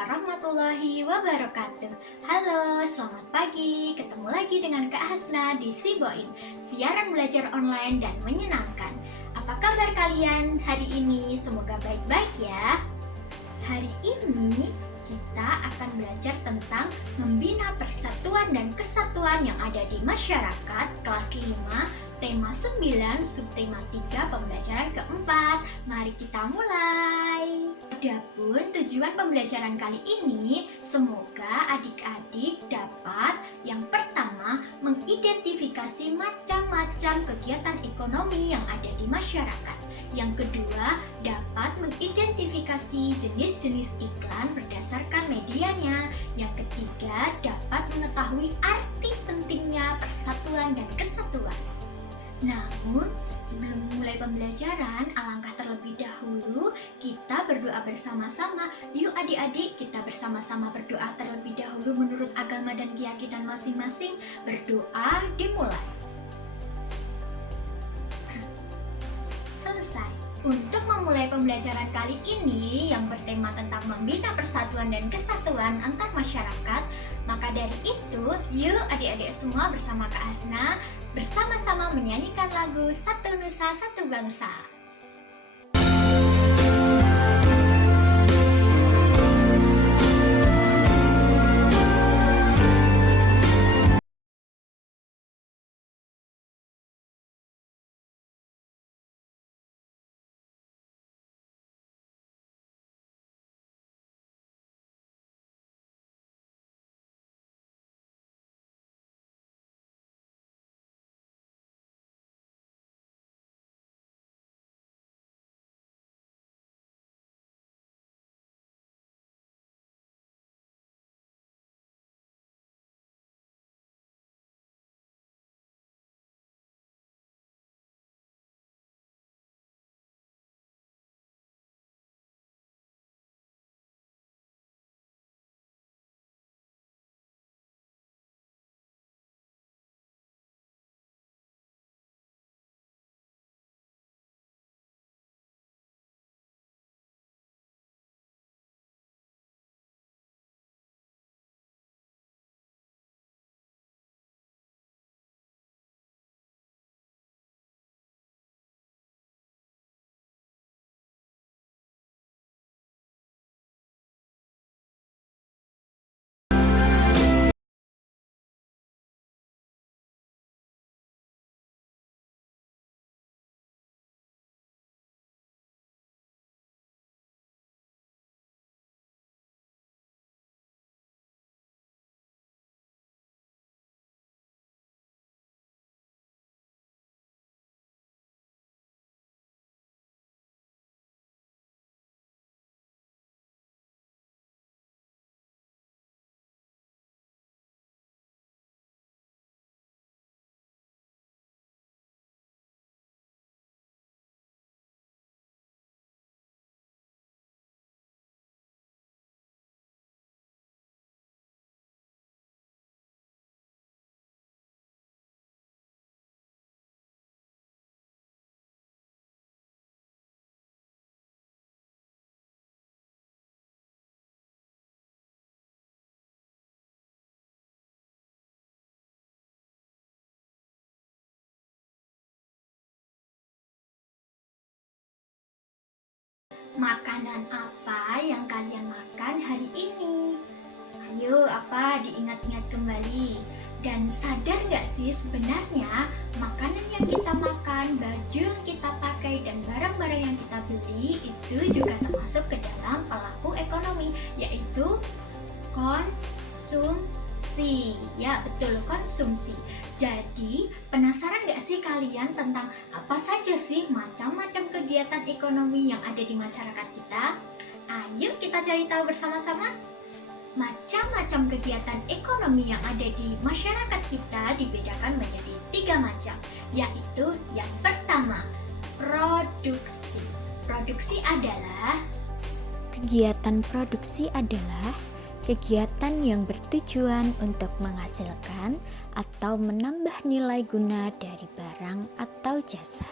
warahmatullahi wabarakatuh. Halo, selamat pagi. Ketemu lagi dengan Kak Hasna di Siboin, siaran belajar online dan menyenangkan. Apa kabar kalian hari ini? Semoga baik-baik ya. Hari ini kita akan belajar tentang membina persatuan dan kesatuan yang ada di masyarakat, kelas 5, tema 9, subtema 3, pembelajaran keempat. Mari kita mulai. Adapun tujuan pembelajaran kali ini, semoga adik-adik dapat yang pertama mengidentifikasi macam-macam kegiatan ekonomi yang ada di masyarakat. Yang kedua, dapat mengidentifikasi jenis-jenis iklan berdasarkan medianya. Yang ketiga, dapat mengetahui arti pentingnya persatuan dan kesatuan. Namun, sebelum mulai pembelajaran, alangkah terlebih dahulu kita berdoa bersama-sama. Yuk adik-adik, kita bersama-sama berdoa terlebih dahulu menurut agama dan keyakinan masing-masing. Berdoa dimulai. Selesai. Untuk memulai pembelajaran kali ini yang bertema tentang membina persatuan dan kesatuan antar masyarakat, maka dari itu, yuk adik-adik semua bersama Kak Hasna bersama-sama menyanyikan lagu Satu Nusa Satu Bangsa. Makanan apa yang kalian makan hari ini? Ayo, apa diingat-ingat kembali. Dan sadar gak sih sebenarnya makanan yang kita makan, baju yang kita pakai, dan barang-barang yang kita beli itu juga termasuk ke dalam pelaku ekonomi, yaitu konsumsi. Ya, betul, konsumsi. Jadi, penasaran gak sih kalian tentang apa saja sih macam-macam kegiatan ekonomi yang ada di masyarakat kita? Ayo kita cari tahu bersama-sama. Macam-macam kegiatan ekonomi yang ada di masyarakat kita dibedakan menjadi 3 macam, yaitu yang pertama, produksi. Kegiatan produksi adalah kegiatan yang bertujuan untuk menghasilkan atau menambah nilai guna dari barang atau jasa.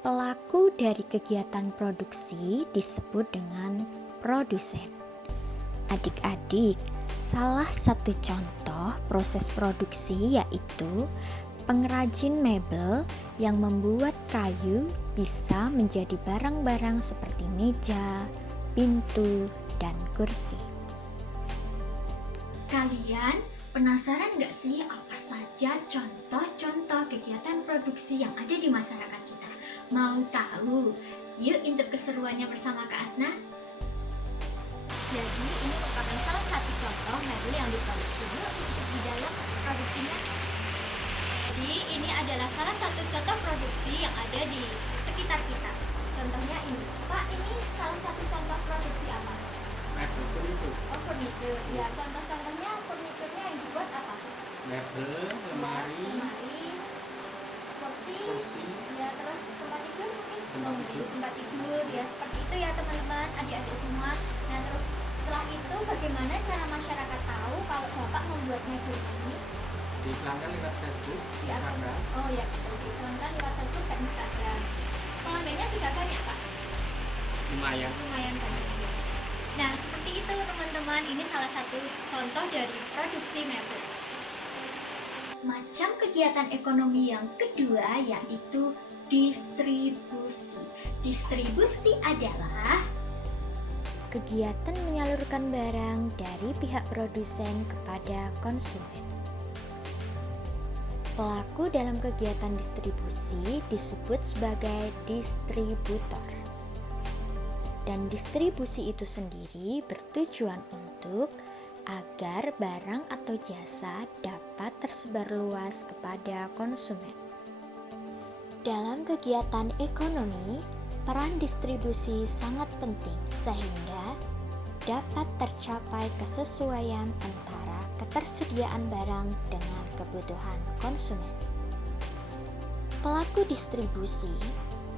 Pelaku dari kegiatan produksi disebut dengan produsen. Adik-adik, salah satu contoh proses produksi yaitu pengrajin mebel yang membuat kayu bisa menjadi barang-barang seperti meja, pintu, dan kursi. Kalian penasaran nggak sih apa saja contoh-contoh kegiatan produksi yang ada di masyarakat kita? Mau tahu? Yuk intip keseruannya bersama Kak Asna. Jadi ini merupakan salah satu contoh mebel yang diproduksi. Yuk ikut di dalam produksinya. Jadi ini adalah salah satu contoh produksi yang ada di sekitar kita. Contohnya ini. Pak, ini salah satu contoh produksi apa? Mebel furnitur. Oh, furnitur. Ya, contoh-contohnya furniturnya yang dibuat apa? Mebel, lemari, kursi. Ya, terus tempat tidur mungkin? Tempat tidur. Tempat tidur, ya seperti itu ya teman-teman, adik-adik semua. Nah, terus setelah itu bagaimana cara masyarakat tahu kalau Bapak membuat mebel ini? Diiklankan lewat Facebook, Di akun- Instagram. Oh ya, diiklankan lewat Facebook dan Instagram. Pelanggannya sudah banyak, Pak? Lumayan. Lumayan banyak. Nah, seperti itu teman-teman, ini salah satu contoh dari produksi mebel. Macam kegiatan ekonomi yang kedua yaitu distribusi. Distribusi adalah Kegiatan menyalurkan barang dari pihak produsen kepada konsumen. Pelaku dalam kegiatan distribusi disebut sebagai distributor. Dan distribusi itu sendiri bertujuan untuk agar barang atau jasa dapat tersebar luas kepada konsumen. Dalam kegiatan ekonomi, peran distribusi sangat penting sehingga dapat tercapai kesesuaian antara ketersediaan barang dengan kebutuhan konsumen. Pelaku distribusi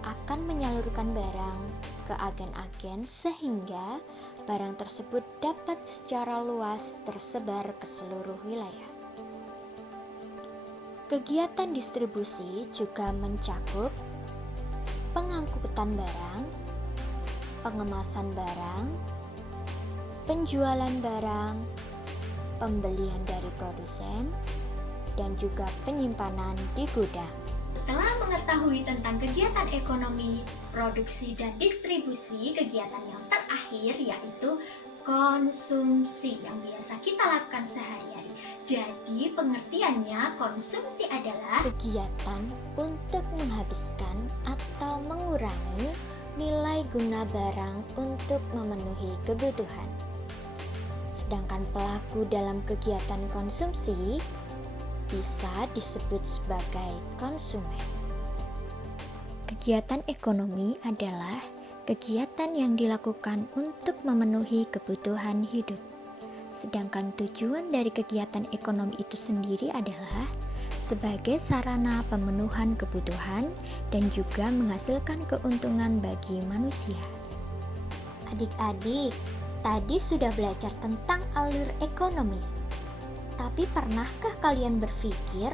akan menyalurkan barang ke agen-agen sehingga barang tersebut dapat secara luas tersebar ke seluruh wilayah. Kegiatan distribusi juga mencakup pengangkutan barang, pengemasan barang, penjualan barang, pembelian dari produsen, dan juga penyimpanan di gudang. Setelah mengetahui tentang kegiatan ekonomi, produksi, dan distribusi, kegiatan yang terakhir yaitu konsumsi yang biasa kita lakukan sehari-hari. Jadi pengertiannya konsumsi adalah Kegiatan untuk menghabiskan atau mengurangi nilai guna barang untuk memenuhi kebutuhan. Sedangkan pelaku dalam kegiatan konsumsi bisa disebut sebagai konsumen. Kegiatan ekonomi adalah kegiatan yang dilakukan untuk memenuhi kebutuhan hidup. Sedangkan tujuan dari kegiatan ekonomi itu sendiri adalah sebagai sarana pemenuhan kebutuhan dan juga menghasilkan keuntungan bagi manusia. Adik-adik, tadi sudah belajar tentang alur ekonomi. Tapi pernahkah kalian berpikir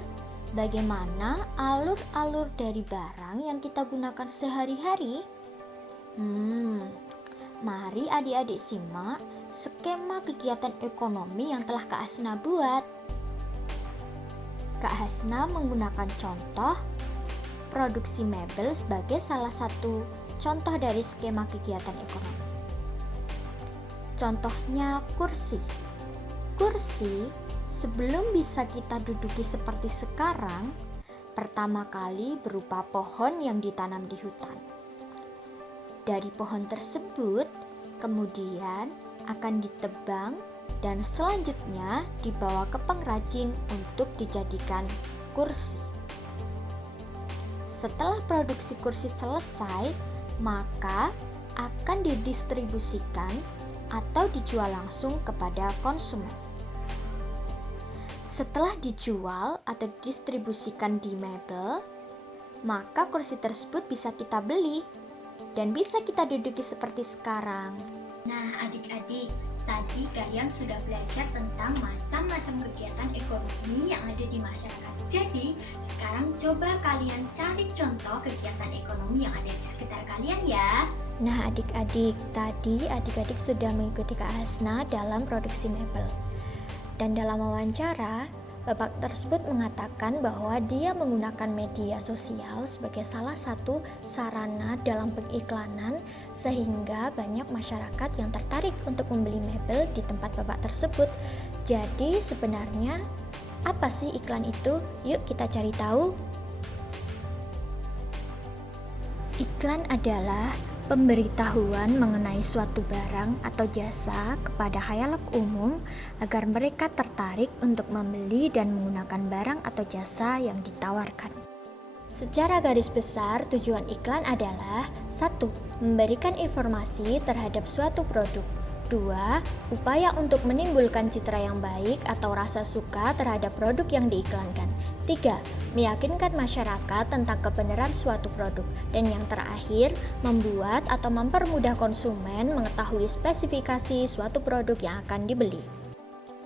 bagaimana alur-alur dari barang yang kita gunakan sehari-hari? Mari adik-adik simak skema kegiatan ekonomi yang telah Kak Hasna buat. Kak Hasna menggunakan contoh produksi mebel sebagai salah satu contoh dari skema kegiatan ekonomi. Contohnya kursi. Kursi sebelum bisa kita duduki seperti sekarang, pertama kali berupa pohon yang ditanam di hutan. Dari pohon tersebut, kemudian akan ditebang dan selanjutnya dibawa ke pengrajin untuk dijadikan kursi. Setelah produksi kursi selesai, maka akan didistribusikan atau dijual langsung kepada konsumen. Setelah dijual atau didistribusikan di mebel, maka kursi tersebut bisa kita beli dan bisa kita duduki seperti sekarang. Nah, adik-adik, tadi kalian sudah belajar tentang macam-macam kegiatan ekonomi yang ada di masyarakat. Jadi, sekarang coba kalian cari contoh kegiatan ekonomi yang ada di sekitar kalian ya. Nah, adik-adik, tadi adik-adik sudah mengikuti Kak Hasna dalam produksi mebel. Dan dalam wawancara, Bapak tersebut mengatakan bahwa dia menggunakan media sosial sebagai salah satu sarana dalam pengiklanan sehingga banyak masyarakat yang tertarik untuk membeli mebel di tempat Bapak tersebut. Jadi sebenarnya apa sih iklan itu? Yuk kita cari tahu. Iklan adalah pemberitahuan mengenai suatu barang atau jasa kepada khalayak umum agar mereka tertarik untuk membeli dan menggunakan barang atau jasa yang ditawarkan. Secara garis besar, tujuan iklan adalah 1. Memberikan informasi terhadap suatu produk. 2. Upaya untuk menimbulkan citra yang baik atau rasa suka terhadap produk yang diiklankan. 3. Meyakinkan masyarakat tentang kebenaran suatu produk. Dan yang terakhir, membuat atau mempermudah konsumen mengetahui spesifikasi suatu produk yang akan dibeli.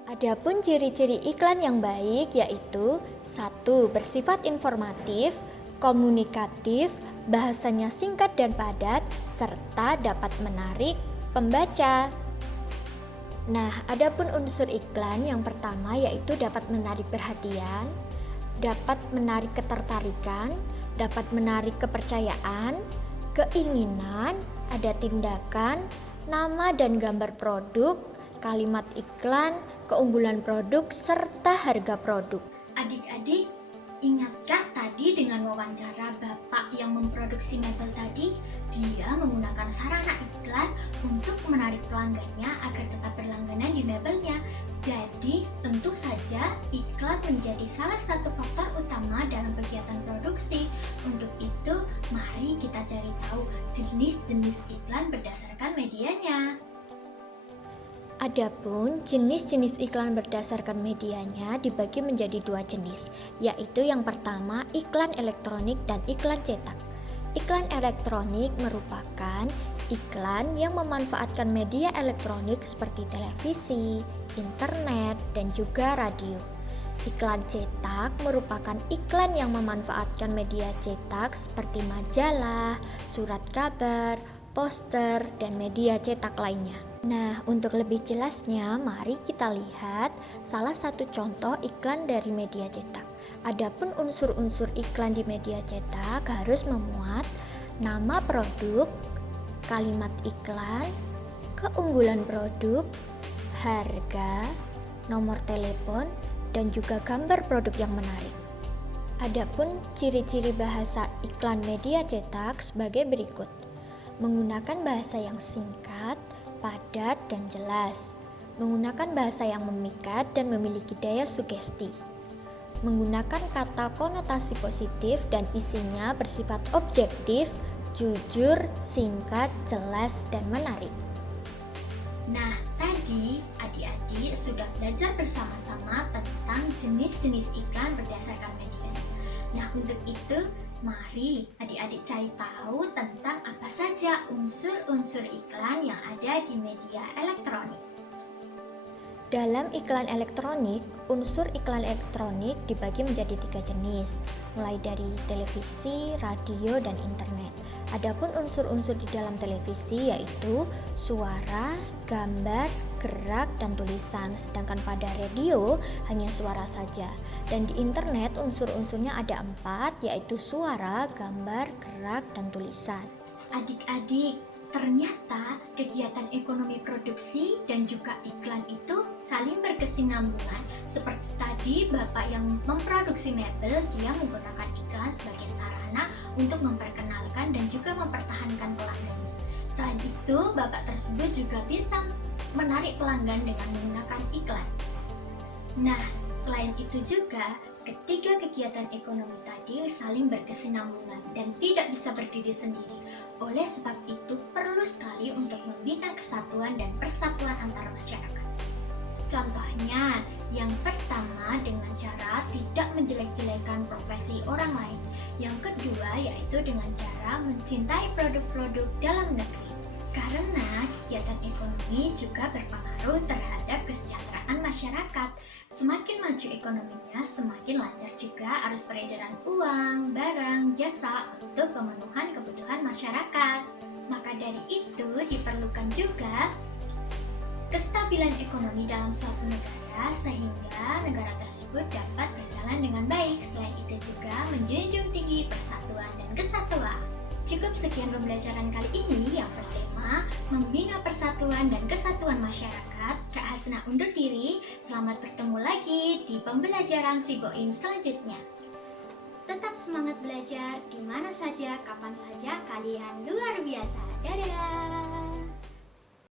Adapun ciri-ciri iklan yang baik yaitu 1. Bersifat informatif, komunikatif, bahasanya singkat dan padat, serta dapat menarik pembaca. Nah, adapun unsur iklan yang pertama yaitu dapat menarik perhatian, dapat menarik ketertarikan, dapat menarik kepercayaan, keinginan, ada tindakan, nama dan gambar produk, kalimat iklan, keunggulan produk, serta harga produk. Adik-adik, ingatkah tadi dengan wawancara Bapak yang memproduksi mebel tadi? Dia menggunakan sarana iklan untuk menarik pelanggannya agar tetap berlangganan di mebelnya. Jadi, tentu saja iklan menjadi salah satu faktor utama dalam kegiatan produksi. Untuk itu, mari kita cari tahu jenis-jenis iklan berdasarkan medianya. Adapun jenis-jenis iklan berdasarkan medianya dibagi menjadi 2 jenis, yaitu yang pertama iklan elektronik dan iklan cetak. Iklan elektronik merupakan iklan yang memanfaatkan media elektronik seperti televisi, internet, dan juga radio. Iklan cetak merupakan iklan yang memanfaatkan media cetak seperti majalah, surat kabar, poster, dan media cetak lainnya. Nah, untuk lebih jelasnya, mari kita lihat salah satu contoh iklan dari media cetak. Adapun unsur-unsur iklan di media cetak harus memuat nama produk, kalimat iklan, keunggulan produk, harga, nomor telepon, dan juga gambar produk yang menarik. Adapun ciri-ciri bahasa iklan media cetak sebagai berikut. Menggunakan bahasa yang singkat, padat, dan jelas. Menggunakan bahasa yang memikat dan memiliki daya sugesti. Menggunakan kata konotasi positif dan isinya bersifat objektif, jujur, singkat, jelas, dan menarik. Nah, tadi adik-adik sudah belajar bersama-sama tentang jenis-jenis iklan berdasarkan media. Nah, untuk itu, mari adik-adik cari tahu tentang apa saja unsur-unsur iklan yang ada di media elektronik. Dalam iklan elektronik, unsur iklan elektronik dibagi menjadi 3 jenis, mulai dari televisi, radio, dan internet. Adapun unsur-unsur di dalam televisi yaitu suara, gambar, gerak, dan tulisan, sedangkan pada radio hanya suara saja. Dan di internet unsur-unsurnya ada 4, yaitu suara, gambar, gerak, dan tulisan. Adik-adik, ternyata kegiatan ekonomi produksi dan juga iklan itu saling berkesinambungan. Seperti tadi Bapak yang memproduksi mebel, dia menggunakan iklan sebagai sarana untuk memperkenalkan dan juga mempertahankan pelanggannya. Selain itu, Bapak tersebut juga bisa menarik pelanggan dengan menggunakan iklan. Nah, selain itu juga, ketiga kegiatan ekonomi tadi saling berkesinambungan dan tidak bisa berdiri sendiri. Oleh sebab itu, perlu sekali untuk membina kesatuan dan persatuan antar masyarakat. Contohnya, yang pertama dengan cara tidak menjelek-jelekan profesi orang lain. Yang kedua yaitu dengan cara mencintai produk-produk dalam negeri. Karena kegiatan ekonomi juga berpengaruh terhadap kesejahteraan masyarakat. Semakin maju ekonominya, semakin lancar juga arus peredaran uang, barang, jasa untuk pemenuhan kebutuhan masyarakat. Maka dari dari itu diperlukan juga kestabilan ekonomi dalam suatu negara sehingga negara tersebut dapat berjalan dengan baik. Selain itu juga menjunjung tinggi persatuan dan kesatuan. Cukup sekian pembelajaran kali ini yang bertema membina persatuan dan kesatuan masyarakat. Kak Hasna undur diri. Selamat bertemu lagi di pembelajaran Siboin selanjutnya. Tetap semangat belajar di mana saja, kapan saja, kalian luar biasa. Dadah!